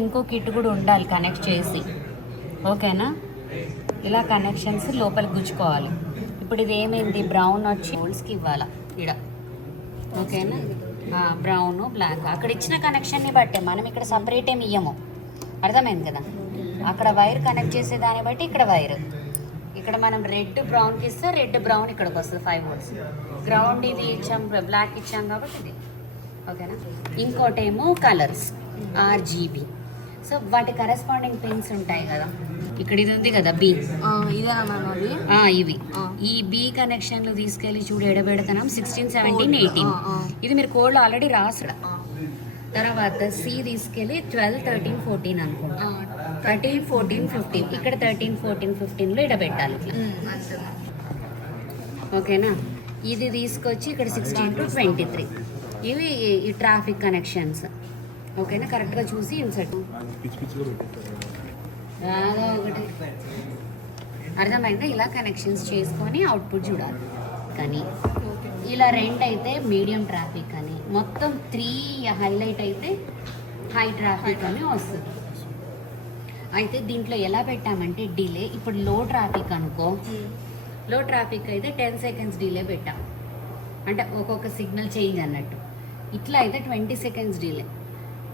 ఇంకో కిట్ కూడా ఉండాలి కనెక్ట్ చేసి, ఓకేనా? ఇలా కనెక్షన్స్ లోపలికి గుచ్చుకోవాలి. ఇప్పుడు ఇది ఏమైంది, బ్రౌన్ వచ్చి హోల్స్కి ఇవ్వాలా ఇక్కడ, ఓకేనా? బ్రౌన్ బ్లాక్ అక్కడ ఇచ్చిన కనెక్షన్ని బట్టే మనం ఇక్కడ సపరేట్ ఏమి ఇయ్యము, అర్థమైంది కదా? అక్కడ వైర్ కనెక్ట్ చేసే దాన్ని బట్టి ఇక్కడ వైర్, ఇక్కడ మనం రెడ్ బ్రౌన్కి ఇస్తే రెడ్ బ్రౌన్ ఇక్కడికి వస్తుంది 5 volts. గ్రౌండ్ ఇది ఇచ్చాం, బ్లాక్ ఇచ్చాం కాబట్టి ఇది, ఓకేనా? ఇంకోటేమో కలర్స్ RGB. సో వాటి కరెస్పాండింగ్ పిన్స్ ఉంటాయి కదా, ఇక్కడ ఇది ఉంది కదా B, ఇవి ఈ B కనెక్షన్లు తీసుకెళ్ళి చూడు ఎడబెడతాం 16, 17, 18. ఇది మీరు కోడ్లో ఆల్రెడీ రాసుడా. తర్వాత C తీసుకెళ్ళి 12, 13, 14 అనుకుంటా, 13, 14, 15. ఇక్కడ 13, 14, 15లో ఎడబెట్టాలి ఇట్లా, ఓకేనా? ఇది తీసుకొచ్చి ఇక్కడ 16 to 23. ఇవి ఈ ట్రాఫిక్ కనెక్షన్స్, ఓకేనా? కరెక్ట్గా చూసి ఇన్సర్ట్ రాగా ఒకటి, అర్థమైందా? ఇలా కనెక్షన్స్ చేసుకొని అవుట్పుట్ చూడాలి. కానీ ఇలా 2 అయితే మీడియం ట్రాఫిక్ అని, మొత్తం 3 హైలైట్ అయితే హై ట్రాఫిక్ అని వస్తుంది. అయితే దీంట్లో ఎలా పెట్టామంటే డిలే, ఇప్పుడు లో ట్రాఫిక్ అనుకో, లో ట్రాఫిక్ అయితే 10 seconds డిలే పెట్టాం, అంటే ఒక్కొక్క సిగ్నల్ చేంజ్ అన్నట్టు. ఇట్లా అయితే 20 seconds డిలే.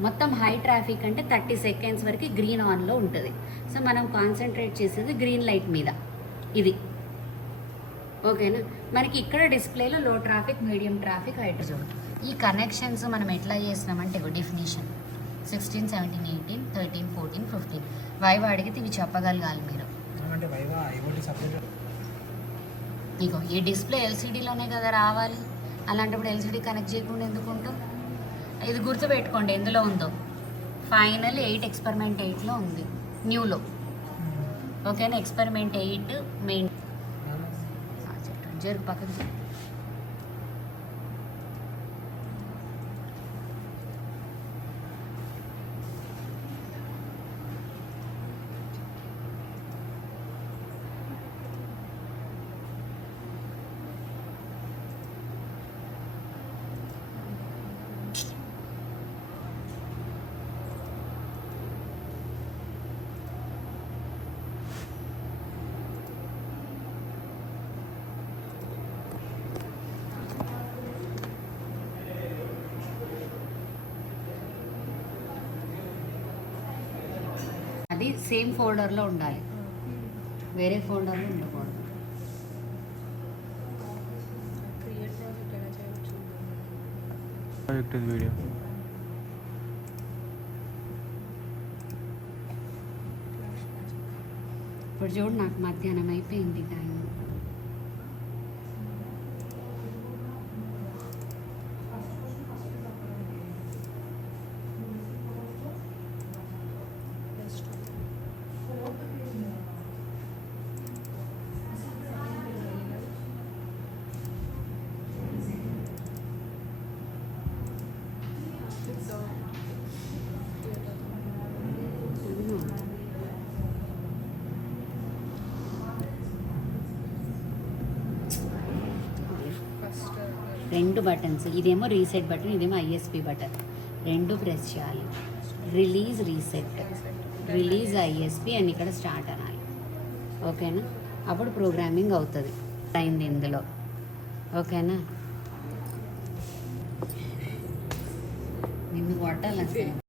మొత్తం హై ట్రాఫిక్ అంటే 30 seconds వరకు గ్రీన్ ఆన్లో ఉంటుంది. సో మనం కాన్సన్ట్రేట్ చేసేది గ్రీన్ లైట్ మీద, ఇది, ఓకేనా? మనకి ఇక్కడ డిస్ప్లేలో లో traffic, medium traffic, high traffic. ఈ కనెక్షన్స్ మనం ఎట్లా చేసినామంటే డెఫినేషన్ 16, 17, 18, 13, 14, 15. వైవ్ అడిగితే ఇవి చెప్పగలగాలి మీరు. ఇగో ఈ డిస్ప్లే LCDలోనే కదా రావాలి, అలాంటప్పుడు LCD కనెక్ట్ చేయకుండా ఎందుకు ఉంటాం? ఇది గుర్తుపెట్టుకోండి ఎందులో ఉందో. ఫైనల్ 8 ఎక్స్పెరిమెంట్ 8లో ఉంది, న్యూలో, ఓకేనా? ఎక్స్పెరిమెంట్ 8 మెయిన్ జరుగు పక్కకి. అది సేమ్ ఫోల్డర్లో ఉండాలి, వేరే ఫోల్డర్లో ఉండకూడదు. ఇప్పుడు చూడు, నాకు మధ్యాహ్నం అయిపోయింది టైం. రెండు బటన్స్, ఇదేమో రీసెట్ బటన్, ఇదేమో ISP బటన్, రెండు ప్రెస్ చేయాలి. రిలీజ్ రీసెట్, రిలీజ్ ISP అని ఇక్కడ స్టార్ట్ అనాలి, ఓకేనా? అప్పుడు ప్రోగ్రామింగ్ అవుతుంది అయింది ఇందులో, ఓకేనా? నిన్ను కొట్టాలి.